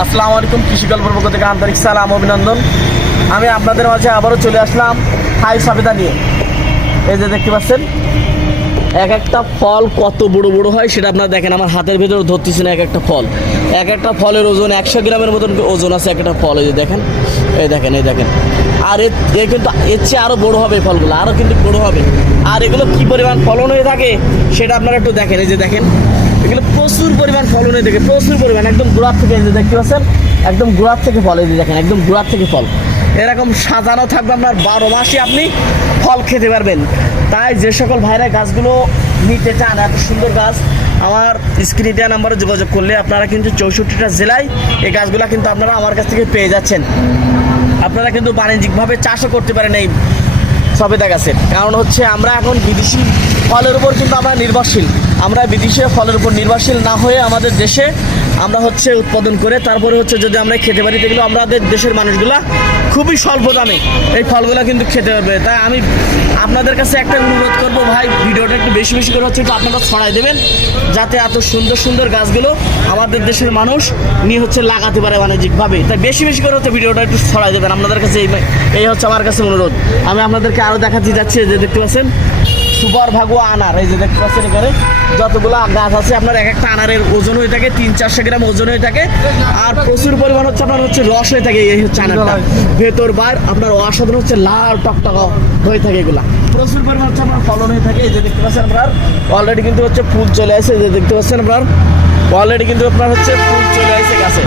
আসসালামু আলাইকুম কৃষি গল্পের পক্ষ থেকে আন্তরিক সালাম, অভিনন্দন। আমি আপনাদের মাঝে আবারও চলে আসলাম হাই সাবেদা নিয়ে। এই যে দেখতে পাচ্ছেন, এক একটা ফল কত বড় বড় হয় সেটা আপনারা দেখেন, আমার হাতের ভেতরে ধরতেছেন এক একটা ফল। এক একটা ফলের ওজন একশো গ্রামের মতন ওজন আছে এক একটা ফল, এই যে দেখেন, এই দেখেন এই দেখেন। আর এ কিন্তু এর চেয়ে আরও বড় হবে ফলগুলো আরও কিন্তু বড় হবে। আর এগুলো কী পরিমাণ ফলন হয়ে থাকে সেটা আপনারা একটু দেখেন, এই যে দেখেন। এগুলো প্রচুর পরিমাণ ফলন থাকে প্রচুর পরিমাণ, একদম গোড়ার থেকে দেখতে পাচ্ছেন? একদম গোড়ার থেকে ফল এই দেখেন, একদম গোড়ার থেকে ফল। এরকম সাজানো থাকবে আপনার বারো মাসে আপনি ফল খেতে পারবেন। তাই যে সকল ভাইরা গাছগুলো নিতে চান, এত সুন্দর গাছ, আমার স্ক্রিনে দেওয়া নাম্বারে যোগাযোগ করলে আপনারা কিন্তু চৌষট্টিটা জেলায় এই গাছগুলো কিন্তু আপনারা আমার কাছ থেকে পেয়ে যাচ্ছেন। আপনারা কিন্তু বাণিজ্যিকভাবে চাষও করতে পারেন এই সবেদা গাছের কারণ হচ্ছে আমরা এখন বিদেশি ফলের উপর কিন্তু আমরা নির্ভরশীল। আমরা বিদেশি ফলের উপর নির্ভরশীল না হয়ে আমাদের দেশে আমরা হচ্ছে উৎপাদন করে, তারপরে হচ্ছে যদি আমরা খেতে পারি যেগুলো আমাদের দেশের মানুষগুলা খুবই স্বল্প দামে এই ফলগুলো কিন্তু খেতে পারবে। তাই আমি আপনাদের কাছে একটা অনুরোধ করব, ভাই, ভিডিওটা একটু বেশি বেশি করে হচ্ছে একটু আপনারা ছড়াই দেবেন, যাতে এত সুন্দর সুন্দর গাছগুলো আমাদের দেশের মানুষ নিয়ে হচ্ছে লাগাতে পারে বাণিজ্যিকভাবে। তাই বেশি বেশি করে হচ্ছে ভিডিওটা একটু ছড়াই দেবেন, আপনাদের কাছে এই এই হচ্ছে আমার কাছে অনুরোধ। আমি আপনাদেরকে আরও দেখাতে যাচ্ছি, যে দেখতে পাচ্ছেন সুপার ভাগুয়া আনার এই যে দেখতে পাচ্ছেন এখানে যতগুলো গাছ আছে আপনার এক একটা আনারের ওজন হয়ে থাকে তিন চারশো গ্রাম ওজন হয়ে থাকে। আর প্রচুর পরিমাণ হচ্ছে আপনার হচ্ছে রস হয়ে থাকে এই হচ্ছে আনারটা। ভেতর বার আপনার অসাধারণ হচ্ছে লাল টকটক হয়ে থাকে এগুলা। প্রচুর পরিমাণ হচ্ছে আপনার ফলন হয়ে থাকে এই যে দেখতে পাচ্ছেন আপনার অলরেডি কিন্তু হচ্ছে ফুল চলে আসে যে দেখতে পাচ্ছেন আপনার অলরেডি কিন্তু আপনার হচ্ছে ফুল চলে আসে গাছে।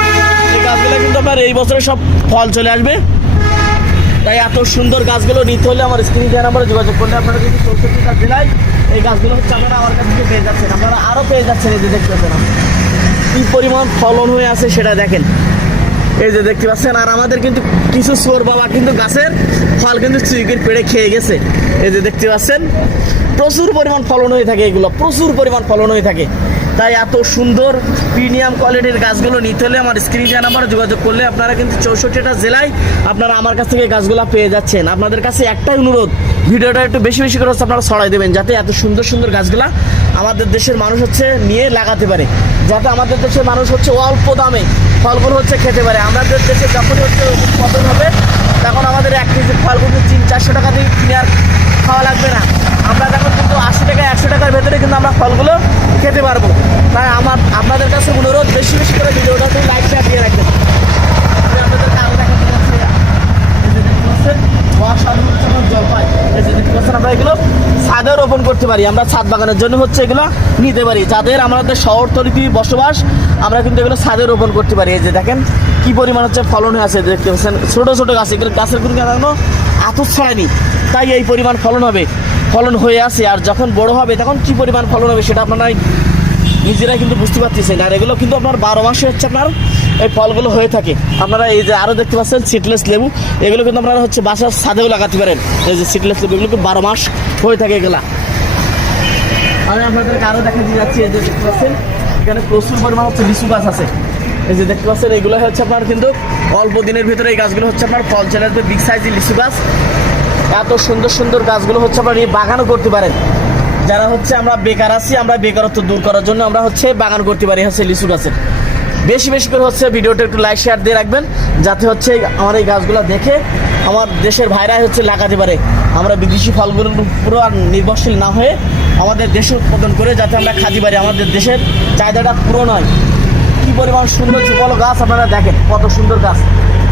এই গাছগুলো কিন্তু আপনার এই বছরে সব ফল চলে আসবে। তাই এত সুন্দর গাছগুলো নিতে হলে আমার স্ক্রিন দেওয়া নাম্বারে যোগাযোগ করলে আপনারা কিন্তু চৌষট্টিটা জেলায় এই গাছগুলো হচ্ছে আপনারা আমার কাছ থেকে পেয়ে যাচ্ছেন। আপনারা আরও পেয়ে যাচ্ছেন এই যে পাচ্ছেন। কি পরিমাণ ফলন হয়ে আছে সেটা দেখেন। এই যে দেখতে পাচ্ছেন, আর আমাদের কিন্তু কিছু সোর বাবা কিন্তু গাছের ফল কিন্তু চুইকির পেড়ে খেয়ে গেছে। এই যে দেখতে পাচ্ছেন, প্রচুর পরিমাণ ফলন হয়ে থাকে এগুলো, প্রচুর পরিমাণ ফলন হয়ে থাকে। তাই এত সুন্দর প্রিমিয়াম কোয়ালিটির গাছগুলো নিতে হলে আমার স্ক্রিনে নাম্বারে যোগাযোগ করলে আপনারা কিন্তু চৌষট্টিটা জেলায় আপনারা আমার কাছ থেকে গাছগুলো পেয়ে যাচ্ছেন। আপনাদের কাছে একটাই অনুরোধ, ভিডিওটা একটু বেশি বেশি করে আপনারা ছড়াই দেবেন যাতে এত সুন্দর সুন্দর গাছগুলা আমাদের দেশের মানুষ হচ্ছে নিয়ে লাগাতে পারে। যাতে আমাদের দেশের মানুষ হচ্ছে অল্প দামে ফলগুলো হচ্ছে খেতে পারে। আমাদের দেশে যখনই হচ্ছে উৎপাদন হবে, তখন আমাদের এক কেজি ফল কিন্তু তিন চারশো টাকা দিয়ে কিনে আর খাওয়া লাগবে না। আমরা তখন কিন্তু আশি টাকা একশো টাকার ভেতরে কিন্তু আমরা ফলগুলো খেতে পারব। তাই আমার, আপনাদের কাছে অনুরোধ, বেশি বেশি করে ভিডিওটা তুমি লাইক শেয়ার দিয়ে রাখবেন। আমরা এগুলো ছাদে রোপণ করতে পারি। আমরা ছাদ বাগানের জন্য হচ্ছে এগুলো নিতে পারি। যাদের আমাদের শহর তরিতে বসবাস, আমরা কিন্তু এগুলো ছাদে রোপণ করতে পারি। এই যে দেখেন, কি পরিমাণ হচ্ছে ফলন হয়ে আছে। দেখতে পাচ্ছেন, ছোট ছোট গাছ। এগুলো গাছের কোনো? আতর ছড়ায়নি তাই এই পরিমাণ ফলন হবে। ফলন হয়ে আছে, আর যখন বড় হবে তখন কি পরিমাণ ফলন হবে সেটা আপনারা নিজেরাই কিন্তু বুঝতে পারতেছেন। আর এগুলো কিন্তু আপনার বারো মাসে হচ্ছে আপনার এই ফলগুলো হয়ে থাকে। আপনারা এই যে আরও দেখতে পাচ্ছেন সিটলেস লেবু, এগুলো কিন্তু আপনারা হচ্ছে বাসার ছাদেও লাগাতে পারেন। এই যে সিটলেস লেবু, এগুলো কিন্তু বারো মাস হয়ে থাকে এগুলা। আমি আপনাদেরকে আরও দেখা দিয়ে যাচ্ছি, এই যে দেখতে পাচ্ছেন, এখানে প্রচুর পরিমাণ হচ্ছে লিচু গাছ আছে। এই যে দেখতে পাচ্ছেন, এগুলো হচ্ছে আপনার কিন্তু অল্প দিনের ভিতরে এই গাছগুলো হচ্ছে আপনার ফল আসবে বিগ সাইজের লিচু গাছ এত সুন্দর সুন্দর গাছগুলো হচ্ছে আপনার বাগানও করতে পারেন। যারা হচ্ছে আমরা বেকার আছি, আমরা বেকারত্ব দূর করার জন্য আমরা হচ্ছে বাগান করতে পারি, হচ্ছে লিচু গাছের। বেশি বেশি করে হচ্ছে ভিডিওটা একটু লাইক শেয়ার দিয়ে রাখবেন, যাতে হচ্ছে আমার এই গাছগুলো দেখে আমার দেশের ভাইরাই হচ্ছে লাগাতে পারে। আমরা বিদেশি ফলগুলোর পুরো আর নির্ভরশীল না হয়ে আমাদের দেশে উৎপাদন করে যাতে আমরা খাতে পারি। আমাদের দেশের চাহিদাটা পূরণ হয় কি পরিমাণ সুন্দর চুপালো গাছ আপনারা দেখেন, কত সুন্দর গাছ।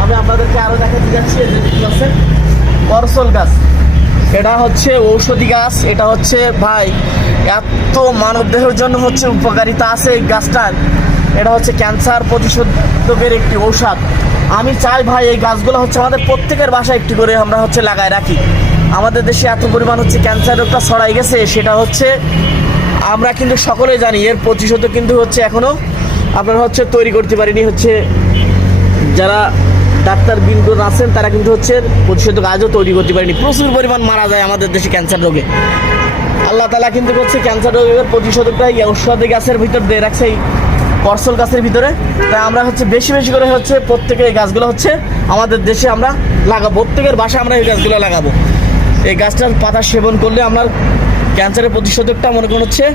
আমি আপনাদেরকে আরও দেখাতে যাচ্ছি পাচ্ছেন। করসল গাছ। এটা হচ্ছে ঔষধি গাছ। এটা হচ্ছে, ভাই, এত মানব দেহের জন্য হচ্ছে উপকারিতা আছে এই গাছটার। এটা হচ্ছে ক্যান্সার প্রতিষেধকের একটি ঔষধ। আমি চাই, ভাই, এই গাছগুলো হচ্ছে আমাদের প্রত্যেকের বাসায় একটি করে আমরা হচ্ছে লাগায় রাখি। আমাদের দেশে এত পরিমাণ হচ্ছে ক্যান্সার রোগটা ছড়াই গেছে, সেটা হচ্ছে আমরা কিন্তু সকলেই জানি, এর প্রতিশোধক কিন্তু হচ্ছে এখনও আপনারা হচ্ছে তৈরি করতে পারিনি হচ্ছে যারা ডাক্তার বিন্দু আছেন তারা কিন্তু হচ্ছে প্রতিষেধক আজও তৈরি করতে পারেনি। প্রচুর পরিমাণ মারা যায় আমাদের দেশে ক্যান্সার রোগে। আল্লাহ তালা কিন্তু হচ্ছে ক্যান্সার রোগের প্রতিষেধকটা এই ঔষধি গাছের ভিতর দিয়ে রাখছে, এই করসল গাছের ভিতরে। তাই আমরা হচ্ছে বেশি বেশি করে হচ্ছে প্রত্যেকের এই গাছগুলো হচ্ছে আমাদের দেশে আমরা লাগাবো। প্রত্যেকের বাসায় আমরা এই গাছগুলো লাগাবো। এই গাছটার পাতা সেবন করলে আমরা ক্যান্সারের প্রতিষেধকটা মনে করুন হচ্ছে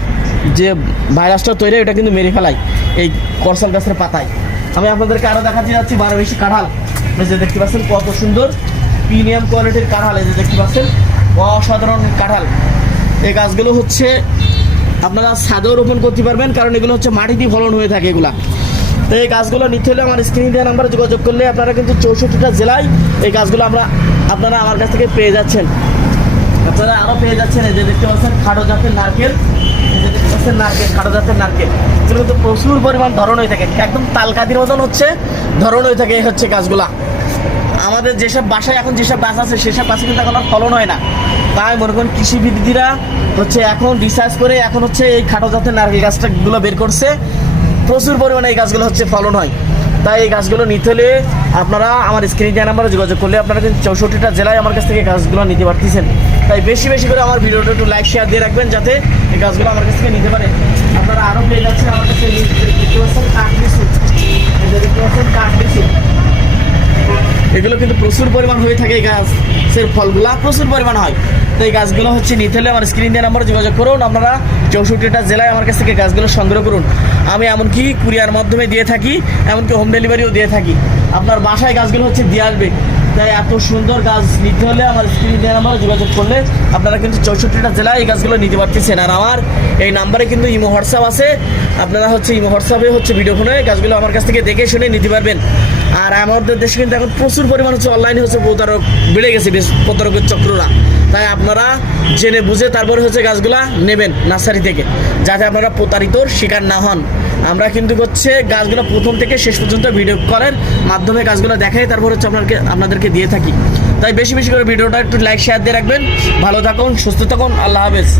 যে ভাইরাসটা তৈরি এটা কিন্তু মেরে ফেলায়, এই করসল গাছের পাতায়। আমি আপনাদেরকে আরও দেখাতে যাচ্ছি বারো বেশি কাঁঠাল যে দেখতে পাচ্ছেন কত সুন্দর প্রিমিয়াম কোয়ালিটির কাঁঠাল, এই যে দেখতে পাচ্ছেন অসাধারণ কাঁঠাল। এই গাছগুলো হচ্ছে আপনারা ছাদেও রোপণ করতে পারবেন, কারণ এগুলো হচ্ছে মাটিতে ফলন হয়ে থাকে এগুলা। তো এই গাছগুলো নিতে হলে আমার স্ক্রিন দেওয়া নাম্বারে যোগাযোগ করলে আপনারা কিন্তু চৌষট্টিটা জেলায় এই গাছগুলো আমরা আপনারা আমার কাছ থেকে পেয়ে যাচ্ছেন। আপনারা আরও পেয়ে যাচ্ছেন, এই যে দেখতে পাচ্ছেন খাটো জাতের নারকেল। পাচ্ছেন নারকেল খাটো জাতের নারকেল। এগুলো কিন্তু প্রচুর পরিমাণ ধরন হয়ে থাকে। একদম তালকাদির মতন হচ্ছে, ধরন হয়ে থাকে হচ্ছে গাছগুলা। আমাদের যেসব বাসায় এখন যেসব গাছ আছে, সেসব গাছে কিন্তু এখন আর ফলন হয় না। তাই মনে করুন কৃষিবিদরা হচ্ছে এখন রিসার্চ করে এখন হচ্ছে এই খাটো জাতের নারকেল গাছটাগুলো বের করছে। প্রচুর পরিমাণে এই গাছগুলো হচ্ছে ফলন হয়। তাই এই গাছগুলো নিতে হলে আপনারা আমার স্ক্রিন দেওয়া নাম্বারে যোগাযোগ করলে আপনারা কিন্তু চৌষট্টিটা জেলায় আমার কাছ থেকে গাছগুলো নিতে পারতেছেন। তাই বেশি বেশি করে আমার ভিডিওটা একটু লাইক শেয়ার দিয়ে রাখবেন যাতে এই গাছগুলো আমার কাছ থেকে নিতে পারে। আপনারা আরও পেয়ে যাচ্ছেন আমার কাছে এগুলো কিন্তু প্রচুর পরিমাণ হয়ে থাকে এই গাছ গাছের ফলগুলা, প্রচুর পরিমাণ হয়। তো এই গাছগুলো হচ্ছে নিতে হলে আমার স্ক্রিন দিয়ে নাম্বারে যোগাযোগ করুন, আপনারা চৌষট্টিটা জেলায় আমার কাছ থেকে গাছগুলো সংগ্রহ করুন। আমি এমনকি কুরিয়ার মাধ্যমে দিয়ে থাকি, এমনকি হোম ডেলিভারিও দিয়ে থাকি। আপনার বাসায় গাছগুলো হচ্ছে দিয়ে আসবে। তাই এত সুন্দর গাছ নিতে হলে আমার স্ক্রিন নাম্বারে যোগাযোগ করলে আপনারা কিন্তু চৌষট্টিটা জেলায় এই গাছগুলো নিতে পারতেছেন। আর আমার এই নাম্বারে কিন্তু ইমো হোয়াটসঅ্যাপ আছে। আপনারা হচ্ছে ইমো হোয়াটসঅ্যাপে হচ্ছে ভিডিও ফোনে গাছগুলো আমার কাছ থেকে দেখে শুনে নিতে পারবেন। আর আমাদের দেশে কিন্তু এখন প্রচুর পরিমাণ হচ্ছে অনলাইনে হচ্ছে প্রতারক বেড়ে গেছে, বেশ প্রতারকের চক্ররা। তাই আপনারা জেনে বুঝে তারপরে হচ্ছে গাছগুলা নেবেন নার্সারি থেকে, যাতে আপনারা প্রতারিতর শিকার না হন। আমরা কিন্তু হচ্ছে গাছগুলো প্রথম থেকে শেষ পর্যন্ত ভিডিও করেন মাধ্যমে গাছগুলো দেখাই, তারপর হচ্ছে আপনাকে, আপনাদেরকে দিয়ে থাকি। তাই বেশি বেশি করে ভিডিওটা একটু লাইক শেয়ার দিয়ে রাখবেন। ভালো থাকুন, সুস্থ থাকুন, আল্লাহ হাফেজ।